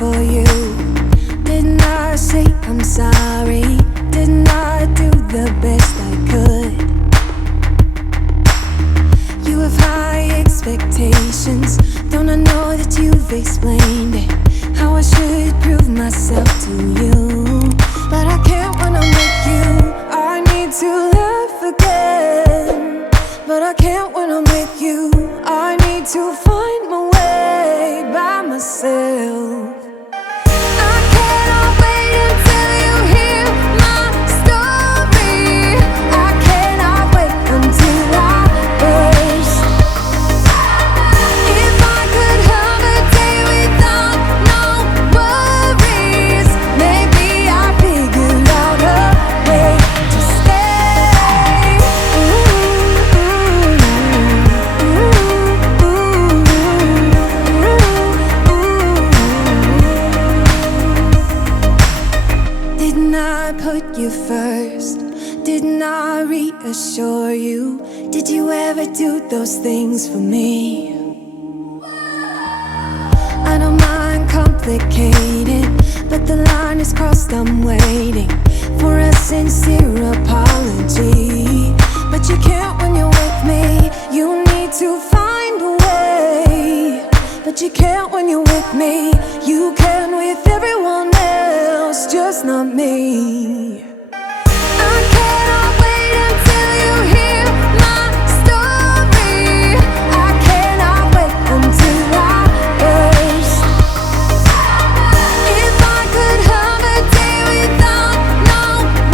for you? Didn't I say I'm sorry? Didn't I do the best I could? You have high expectations. Don't I know that you've explained it? How I should prove myself to you, but I can't when I'm with you. I need to laugh again, but I can't when I'm with you. I need to find my way by myself. I cannot wait until you hear my story. I cannot wait until I burst. If I could have a day without no worries, maybe I'd figure out a way to stay. Didn't I put you first? Didn't I reassure you? Did you ever do those things for me? I don't mind complicated, but the line is crossed. I'm waiting for a sincere apology, but you can't when you're with me. You need to find a way, but you can't when you're with me. You can with everyone else, just not me. I cannot wait until you hear my story. I cannot wait until I burst. If I could have a day without no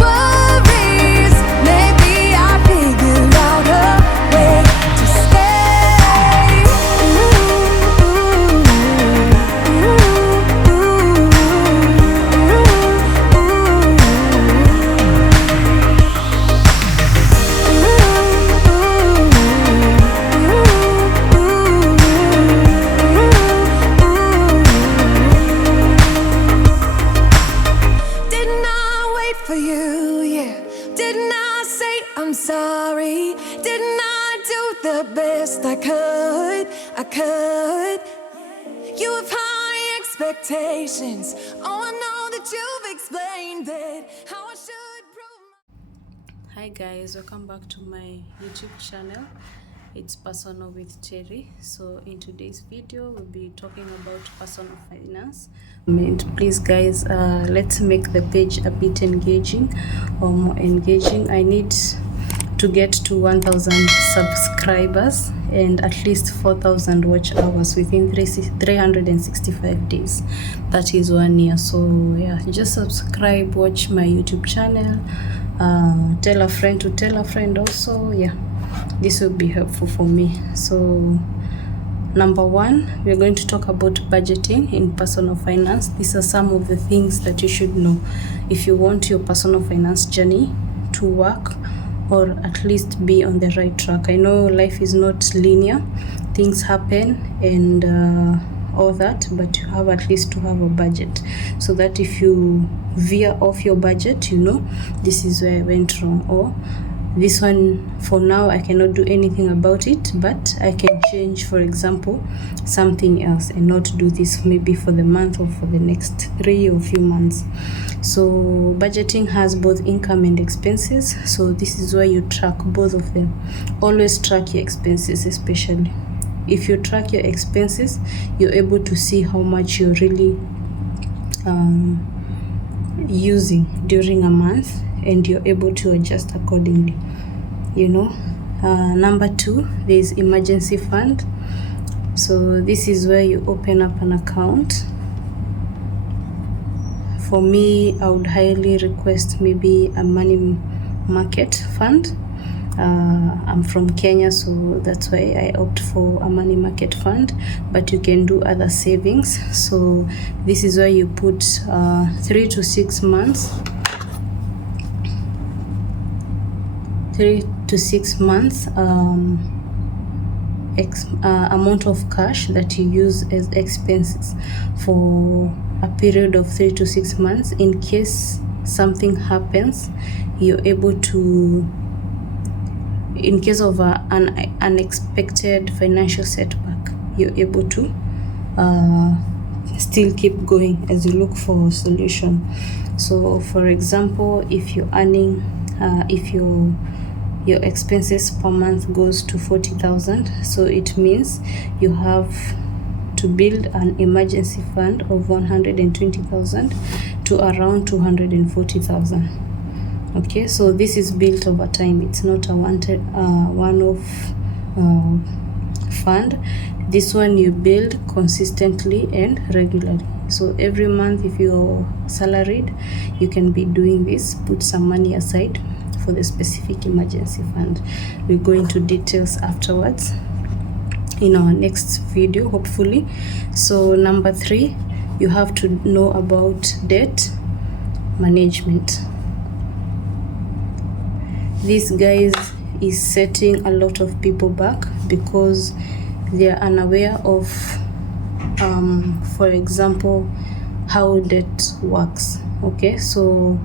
worries, maybe I'd figure out a way to stay. Didn't I wait for you? Yeah. Didn't I say I'm sorry? Didn't I do the best I could? I could. You have high expectations. Oh, I know that you've explained it. How I should prove. Hi guys, welcome back to my YouTube channel. It's Personal with Cherry. So in today's video we'll be talking about personal finance. Please guys, let's make the page a bit engaging or more engaging. I need to get to 1,000 subscribers and at least 4,000 watch hours within 365 days. That is 1 year. So yeah, just subscribe, watch my YouTube channel, tell a friend to tell a friend also. Yeah, this will be helpful for me. So number one, we're going to talk about budgeting in personal finance. These are some of the things that you should know if you want your personal finance journey to work or at least be on the right track. I know life is not linear, things happen and all that, but you have at least to have a budget so that if you veer off your budget, you know this is where I went wrong, or this one for now I cannot do anything about it, but I can change, for example, something else and not do this maybe for the month or for the next 3 or few months. So budgeting has both income and expenses, so this is where you track both of them. Always track your expenses, especially if you track your expenses, you're able to see how much you're really using during a month, and you're able to adjust accordingly, you know. Number two, there's emergency fund. So this is where you open up an account. For me, I would highly request maybe a money market fund. I'm from Kenya, so that's why I opt for a money market fund, but you can do other savings. So this is where you put 3 to 6 months 3 to 6 months amount of cash that you use as expenses for a period of 3 to 6 months. In case something happens, you're able to, in case of an unexpected financial setback, you're able to still keep going as you look for a solution. So for example, if you're earning if your expenses per month goes to 40,000, so it means you have to build an emergency fund of 120,000 to around 240,000. Okay, so this is built over time. It's not a one-off fund. This one you build consistently and regularly. So every month, if you're salaried, you can be doing this. Put some money aside for the specific emergency fund. We'll go into details afterwards in our next video, hopefully. So number 3, you have to know about debt management. This, guys, is setting a lot of people back because they are unaware of for example, how debt works. Okay, so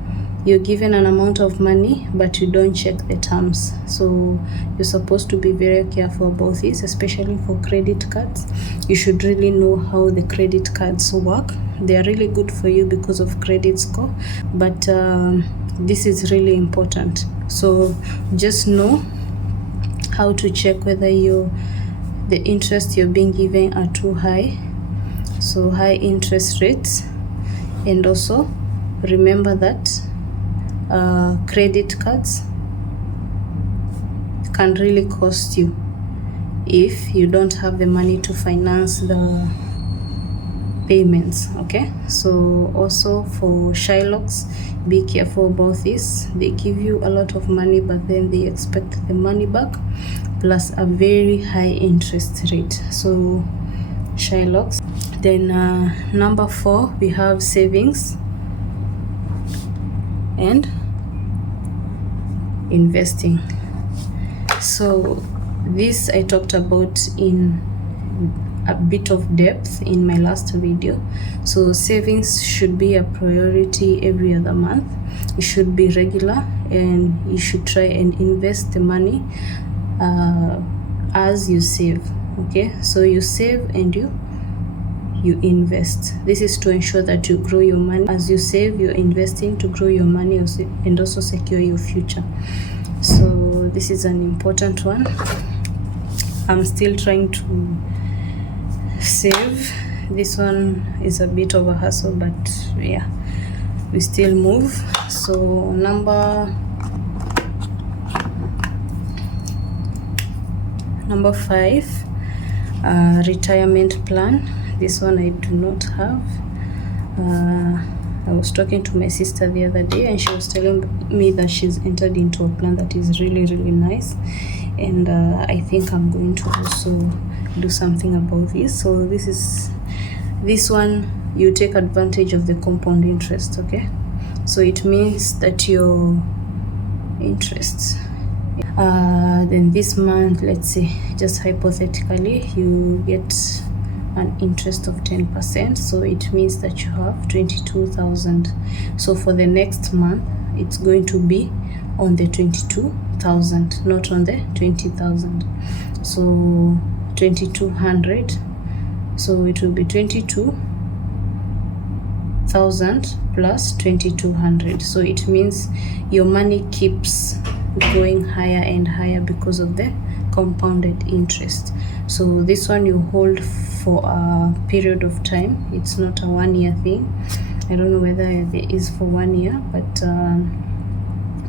you're given an amount of money but you don't check the terms, so you're supposed to be very careful about this, especially for credit cards. You should really know how the credit cards work. They are really good for you because of credit score, but this is really important. So just know how to check whether the interest you're being given are too high, so high interest rates. And also remember that credit cards can really cost you if you don't have the money to finance the payments. Okay, so also for Shylocks, be careful about this. They give you a lot of money, but then they expect the money back plus a very high interest rate. So Shylocks. Then number 4, we have savings and investing. So this I talked about in a bit of depth in my last video. So savings should be a priority every other month. It should be regular, and you should try and invest the money as you save. Okay, so you save and you invest. This is to ensure that you grow your money. As you save, you're investing to grow your money and also secure your future. So this is an important one. I'm still trying to save. This one is a bit of a hassle, but yeah, we still move. So number 5, retirement plan. This one I do not have. I was talking to my sister the other day, and she was telling me that she's entered into a plan that is really, really nice, and I think I'm going to also do something about this. So this one, you take advantage of the compound interest. Okay, so it means that your interest, then this month, let's say just hypothetically, you get an interest of 10%, so it means that you have 22,000. So for the next month, it's going to be on the 22,000, not on the 20,000. So 2,200, so it will be 22,000 plus 2,200. So it means your money keeps going higher and higher because of the compounded interest. So this one you hold for a period of time. It's not a 1-year thing. I don't know whether there is for 1 year, but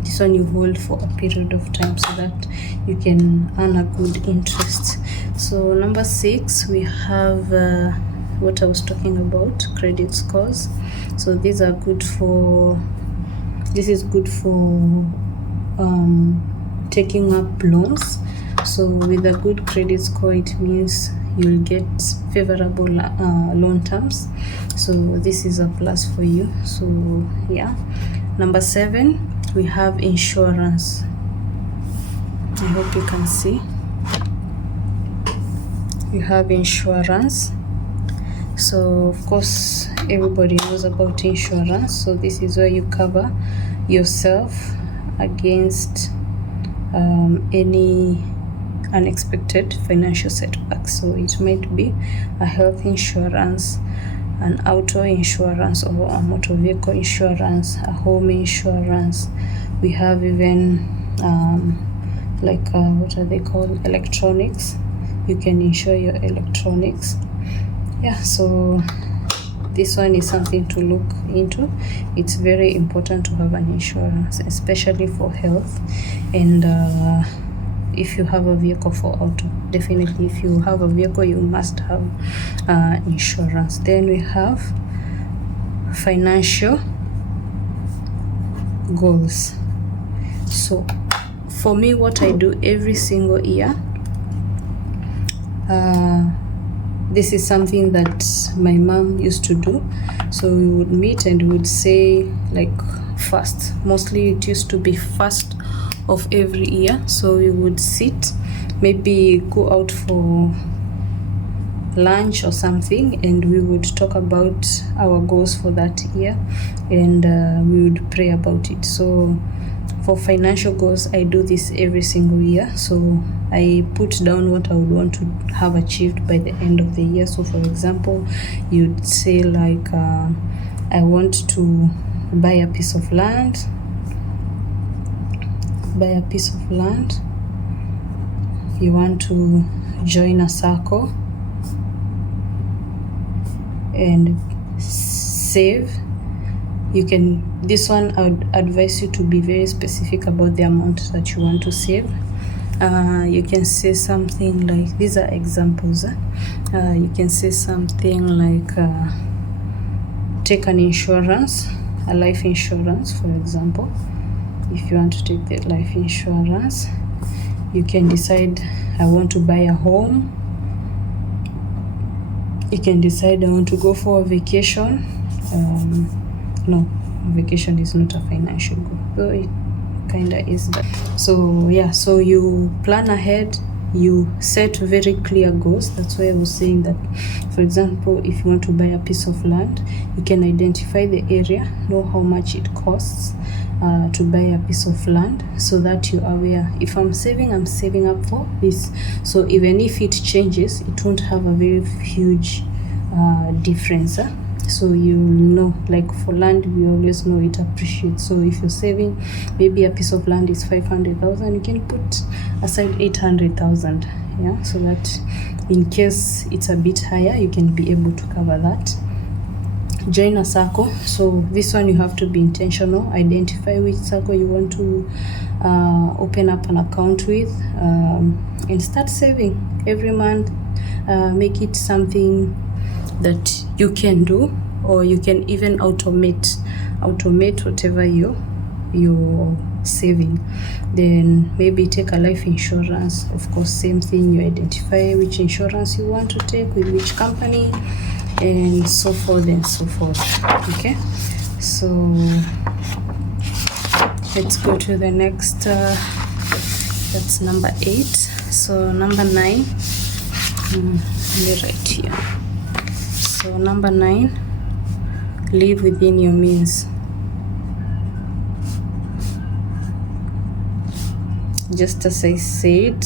this one you hold for a period of time so that you can earn a good interest. So number 6, we have what I was talking about, credit scores. So these are good for, this is good for taking up loans. So with a good credit score, it means you'll get favorable loan terms. So this is a plus for you. So yeah. Number 7, we have insurance. I hope you can see. You have insurance. So of course everybody knows about insurance. So this is where you cover yourself against any unexpected financial setbacks. So it might be a health insurance, an auto insurance or a motor vehicle insurance, a home insurance. We have even what are they called, electronics. You can insure your electronics. Yeah, so this one is something to look into. It's very important to have an insurance, especially for health, and if you have a vehicle for auto. Definitely, if you have a vehicle, you must have insurance. Then we have financial goals. So for me, what I do every single year, this is something that my mom used to do. So we would meet and we would say, like, first, mostly it used to be first of every year. So we would sit, maybe go out for lunch or something, and we would talk about our goals for that year, and we would pray about it. So for financial goals, I do this every single year. So I put down what I would want to have achieved by the end of the year. So for example, you'd say like, I want to buy a piece of land. You want to join a circle and save. You can, this one I would advise you to be very specific about the amount that you want to save. You can say something like, these are examples. You can say something like, take an insurance, a life insurance, for example. If you want to take the life insurance, you can decide, I want to buy a home. You can decide, I want to go for a vacation. No, vacation is not a financial goal, though it kind of is that. So yeah, so you plan ahead, you set very clear goals. That's why I was saying that, for example, if you want to buy a piece of land, you can identify the area, know how much it costs to buy a piece of land, so that you are aware, if I'm saving up for this. So even if it changes, it won't have a very huge difference. So you know, like for land, we always know it appreciates. So if you're saving, maybe a piece of land is 500,000, you can put aside 800,000. Yeah, so that in case it's a bit higher, you can be able to cover that. Join a circle. So this one, you have to be intentional. Identify which circle you want to open up an account with, and start saving every month. Make it something that you can do, or you can even automate whatever you're saving. Then maybe take a life insurance. Of course, same thing, you identify which insurance you want to take with which company, and so forth and so forth. Okay, so let's go to the next. That's number 8. So number 9, let me write here. So number 9, live within your means. Just as I said,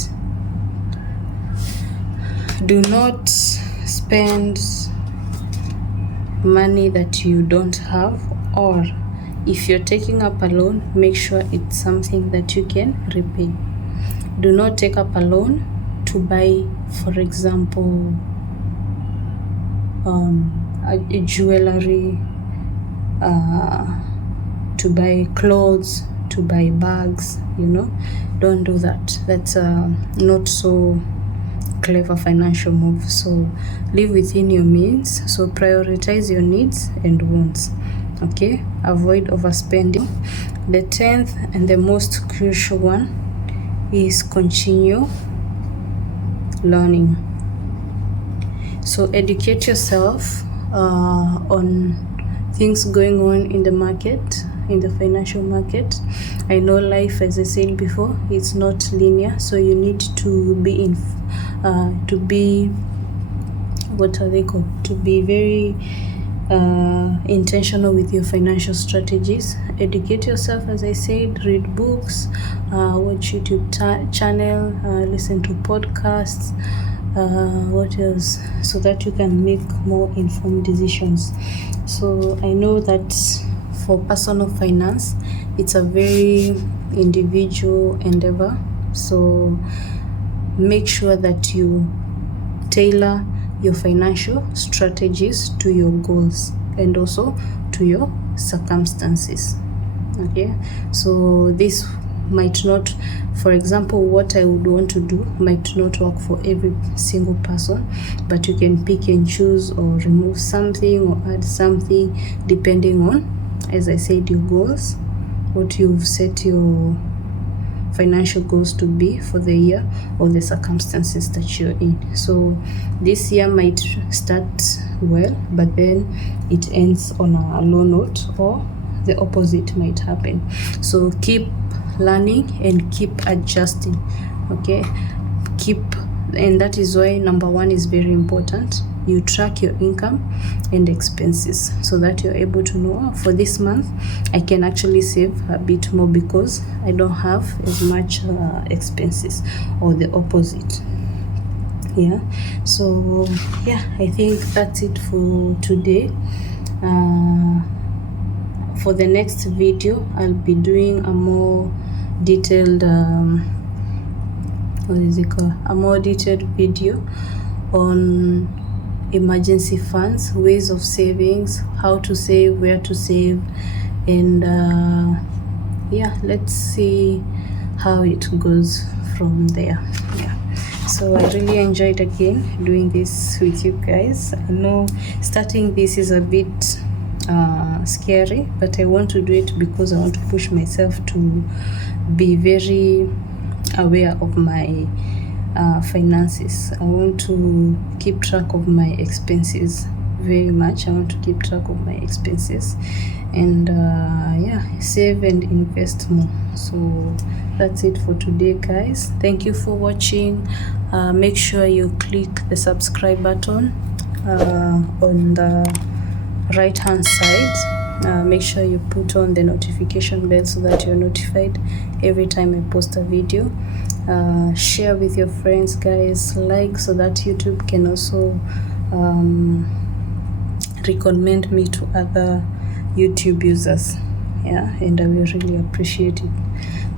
do not spend money that you don't have, or if you're taking up a loan, make sure it's something that you can repay. Do not take up a loan to buy, for example, a jewelry, to buy clothes, to buy bags. Don't do that. That's not so clever financial move. So live within your means. So prioritize your needs and wants. Okay, avoid overspending. The 10th and the most crucial one is continue learning. So educate yourself on things going on in the market, in the financial market. I know life, as I said before, it's not linear, so you need to be very intentional with your financial strategies. Educate yourself, as I said, read books, watch YouTube channel, listen to podcasts, What else? So that you can make more informed decisions. So I know that for personal finance, it's a very individual endeavor. So make sure that you tailor your financial strategies to your goals and also to your circumstances. Okay, so this might not, for example, what I would want to do might not work for every single person, but you can pick and choose or remove something or add something depending on, as I said, your goals, what you've set your financial goals to be for the year or the circumstances that you're in. So this year might start well, but then it ends on a low note, or the opposite might happen. So keep learning and keep adjusting. Okay, and that is why number one is very important. You track your income and expenses so that you're able to know, for this month I can actually save a bit more because I don't have as much expenses, or the opposite. Yeah, so yeah, I think that's it for today. For the next video, I'll be doing a more detailed a more detailed video on emergency funds, ways of savings, how to save, where to save, and yeah, let's see how it goes from there. Yeah, so I really enjoyed again doing this with you guys. I know starting this is a bit scary, but I want to do it because I want to push myself to be very aware of my finances. I want to keep track of my expenses very much. I want to keep track of my expenses and yeah, save and invest more. So that's it for today, guys. Thank you for watching. Make sure you click the subscribe button on the right hand side. Make sure you put on the notification bell so that you're notified every time I post a video. Share with your friends, guys. Like, so that YouTube can also recommend me to other YouTube users. Yeah, and I will really appreciate it.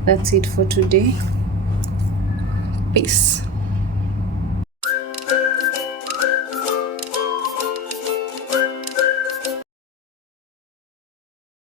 That's it for today. Peace.